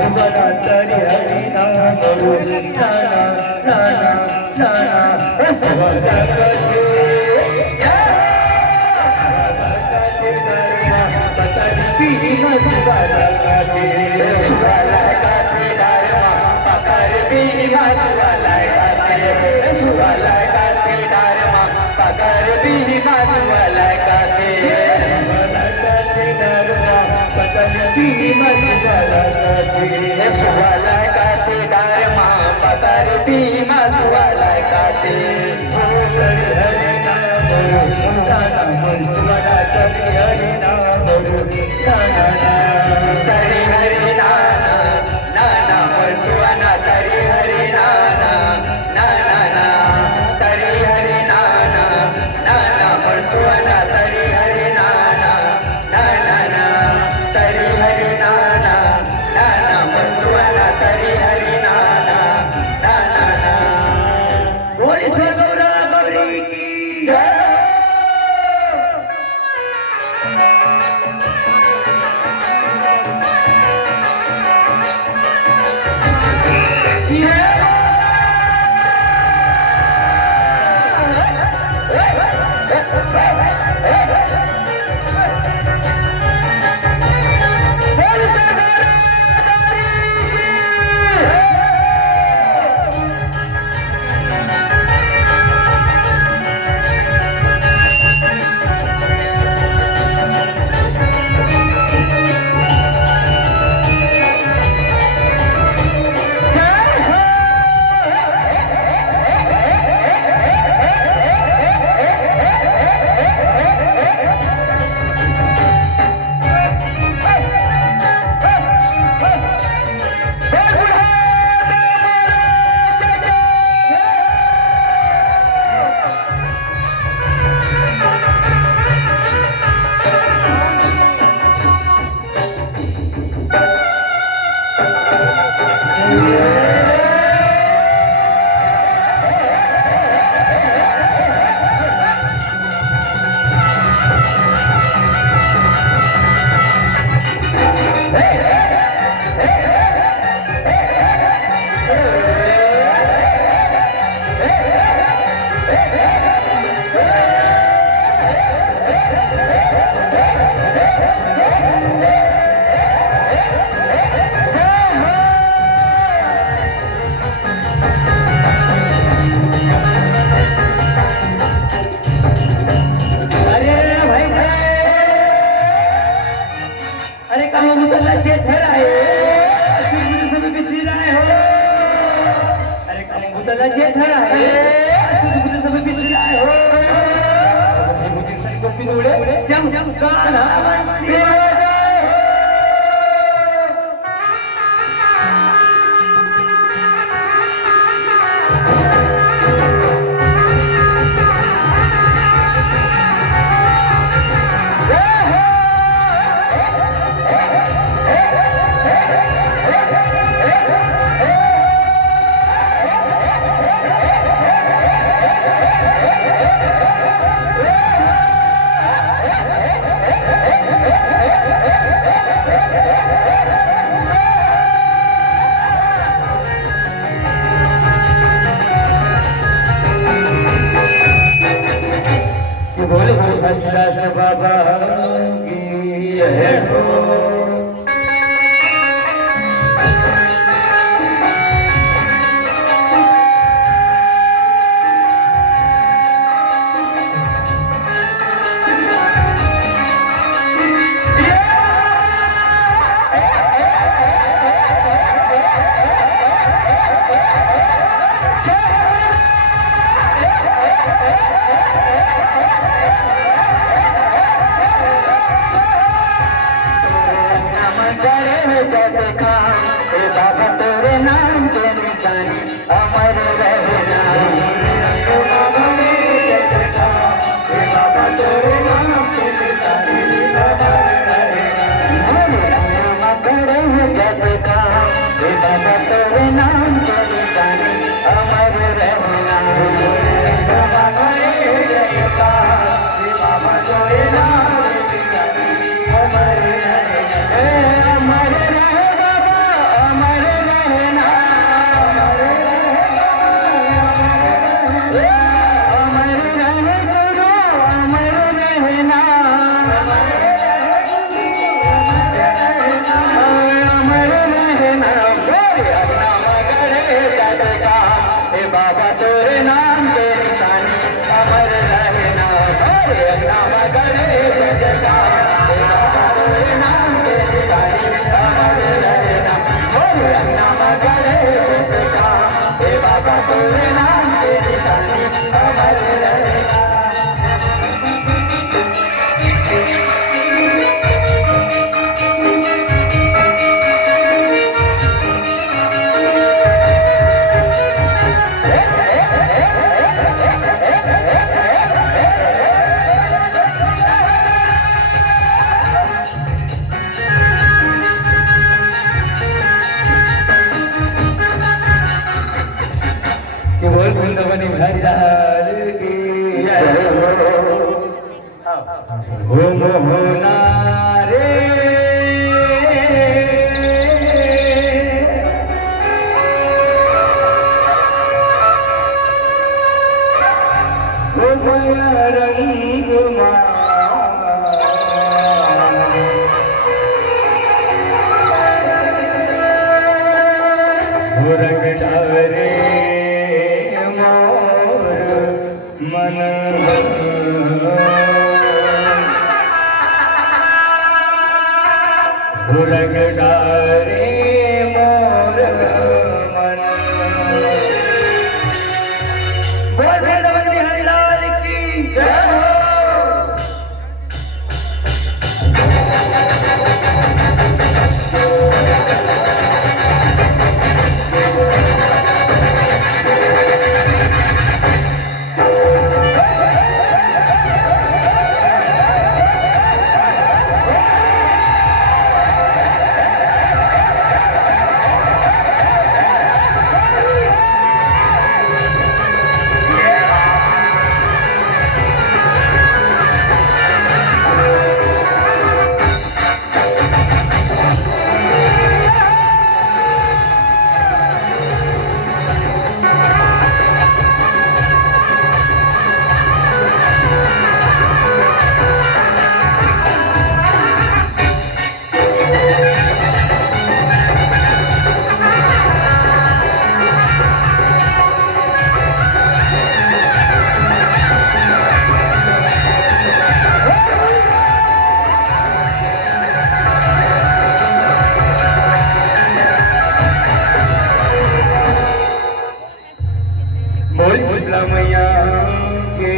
सुबला तरी हरी नाम नाना नाना नाना सुबला कथे पीना सुबला कथे सुबला कथे धर्मा पकर पीना सुबला कथे सुबला कथे धर्मा पकर पीना सुबला कथे सुबला कथे धर्मा पकर पीना सुबला कथे सुबला कथे धर्मा पकर पीना सुबला कथे हरि नाम सुबला तरी हरि नाम नाना तरी हरि नाना नाना सुबला तरी हरि नाना नाना तरी हरि नाना नाना सुबला तरी हरि नाना नाना तरी हरि नाना नाना सुबला तरी हरि नाना नाना बोलेश्वर गौरा गौरी की जय Hey! वृंदावन बिहारी लाल की जय हो मोहना रे रंग रंग डारे मोर मन रंग डारे मोर मन बोल वृंदावन बिहारी लाल की जय हो। बोल शीतला मैया के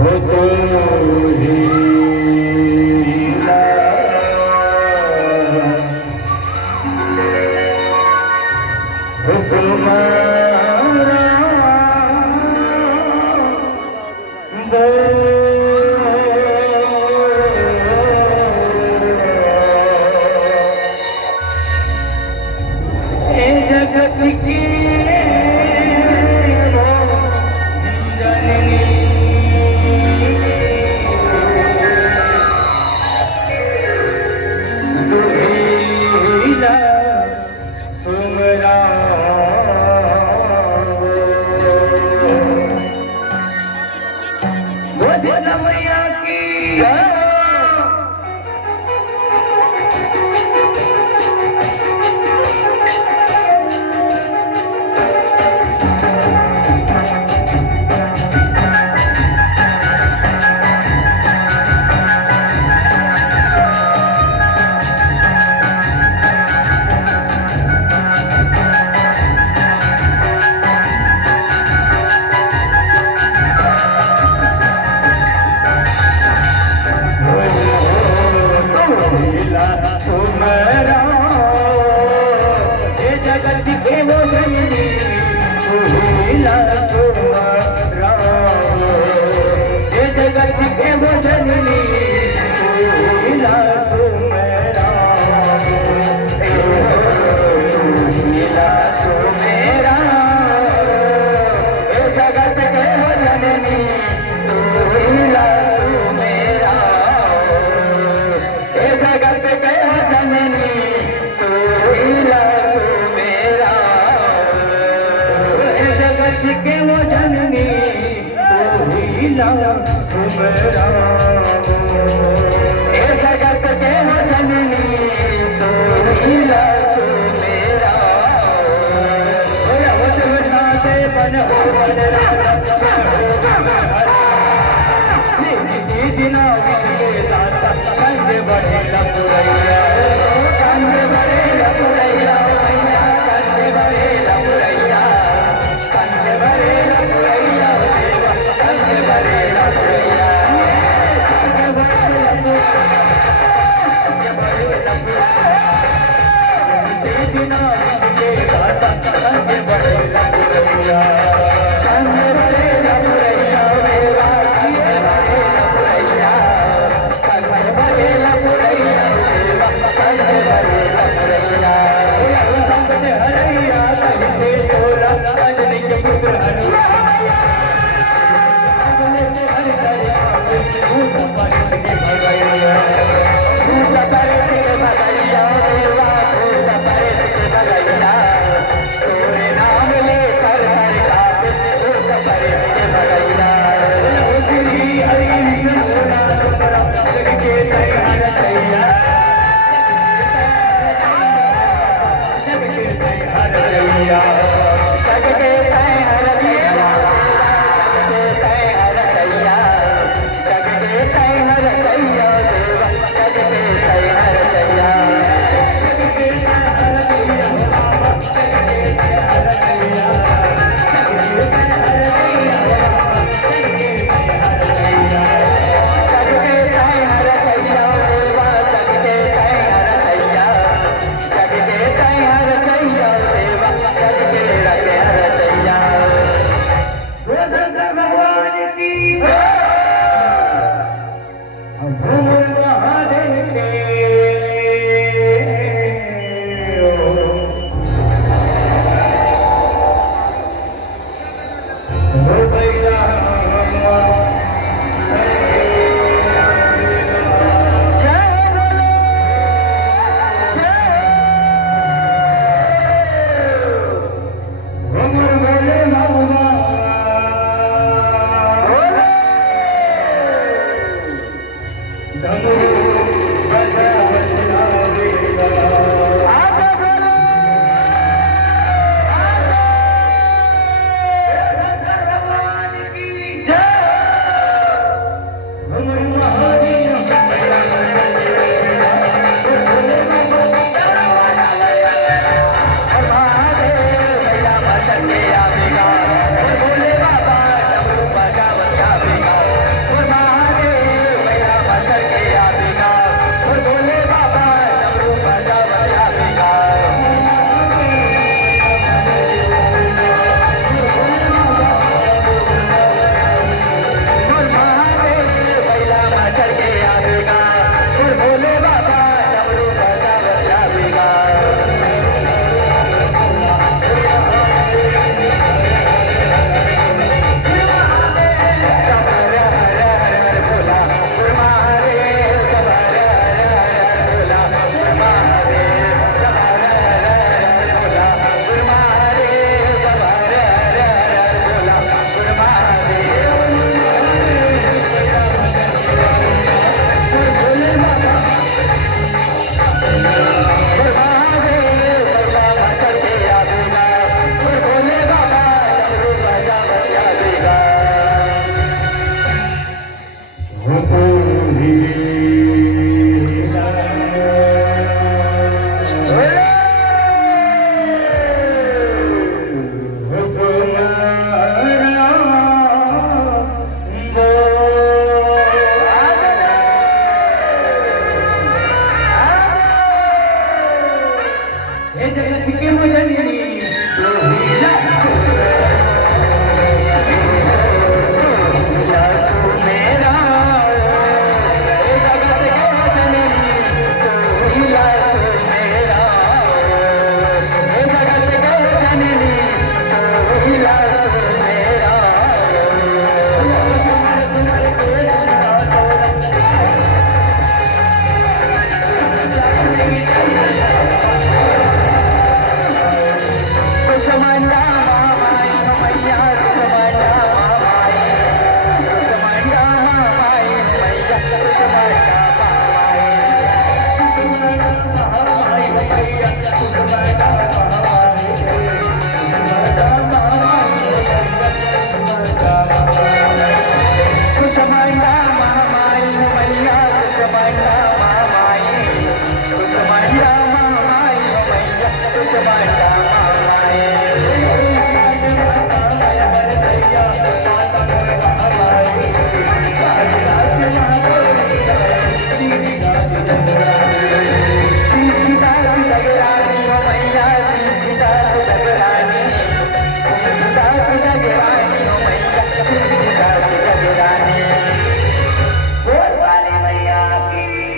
हो तो जगत की जननी दुहिला सुमरा वो शीतला मैया की सुमरा ये जगत के वो जननी सुहिला सुमरा ये जगत के वो जननी सुहिला सुमरा सुहिला सुमेरा ये जगत के वो जननी सुहिला सुमेरा ये जगत के वो जननी सुहिला सुमेरा ये जगत के वो जननी सुहिला सुमेरा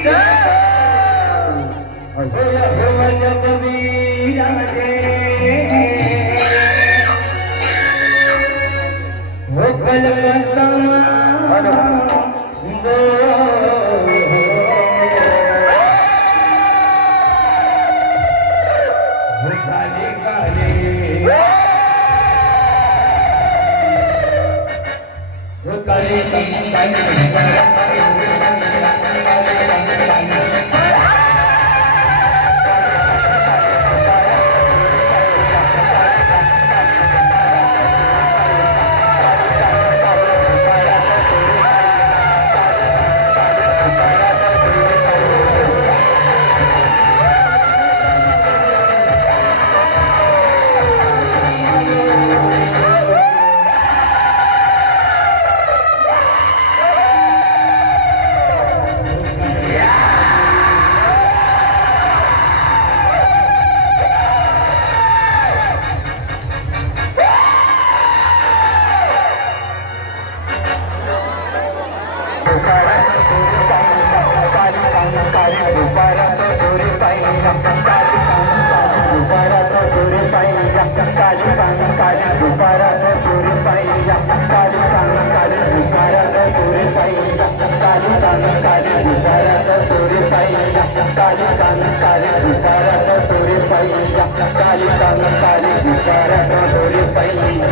जय काली दुपारात गोरी पाहिला काली दुपारात गोरी पाहिला काली काली दुपारात गोरी पाहिला काली काली दुपारात गोरी पाहिला काली काली दुपारात गोरी पाहिला काली काली दुपारात गोरी पाहिला काली काली दुपारात गोरी पाहिला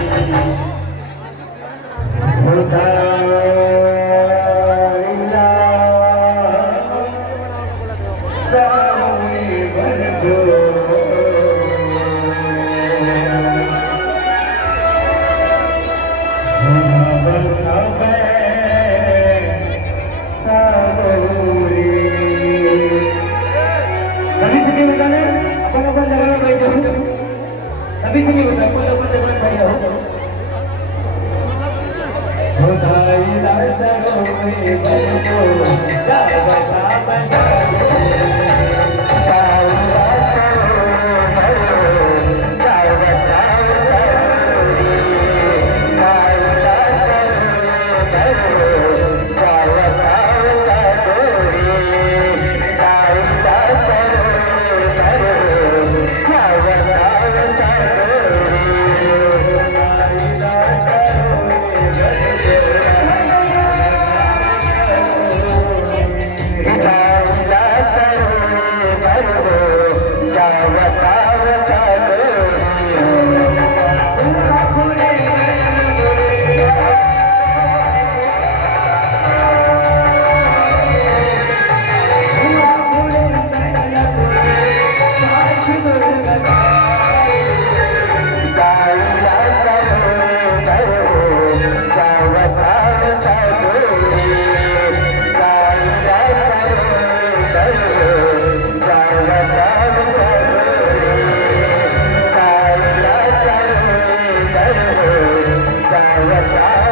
सभी सुनिए होता है कोई लोग जगह भाई हो होताई दासरो में बनो जा बता बता Jaya